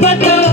but the